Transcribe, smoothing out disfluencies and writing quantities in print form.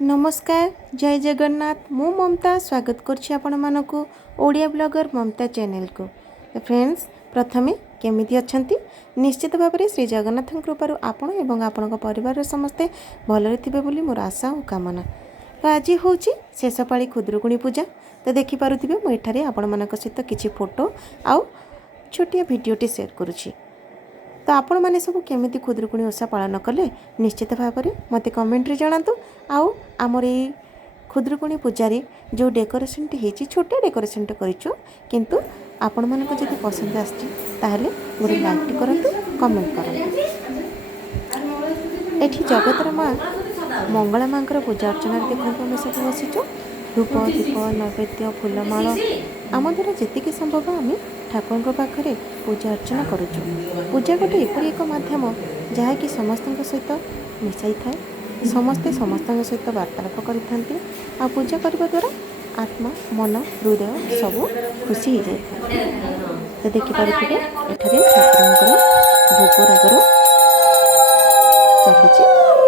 नमस्कार जय जगन्नाथ मु ममता स्वागत करछि आपण मानकु ओडिया ब्लॉगर ममता चैनल को। तो फ्रेंड्स प्रथमे केमिति अछंती निश्चित भाव में श्री जगन्नाथ कृपारू आपण एवं आपण परिवार समस्ते भलरे थिबे बोली मोर आशा और कामना। तो आज हूँ शेष पाली खुदरुकुणी पूजा। तो देखिपे मुझे आपण मानक सहित किछि फोटो आउ छोटिया भिडियोटी शेयर करुछि। तो आपण मैंने सब केमिति खुदरुकुणी ओषा पालन कले निश्चित भाव में मत कमेंट रे जणातु। आउ आमर ये खुदरुकुणी पूजारी जो डेकोरेशन टी छोटे डेकोरेशन करिछु किंतु आपण मानक जदि पसंद आछि ताहले गोटे लाइक टी करंतु कमेंट करंतु। एठी जगतर माँ मंगला माँ पूजा अर्चना देखते आम सब बसीचु धूप दीप नैवेद्य फूलमाल आम द्वारा जी संभव आम ठाकुर पाखे पूजा अर्चना करुचु। पूजा गोटे एपरी एक माध्यम जहाँकि समस्त सहित मिसाई थाए समस्ते समस्त सहित वार्तालाप करते आ पूजा करने द्वारा आत्मा मन हृदय सब खुशी हो जाए। तो देखिपे एठारे ठाकुर भोग रागर चली।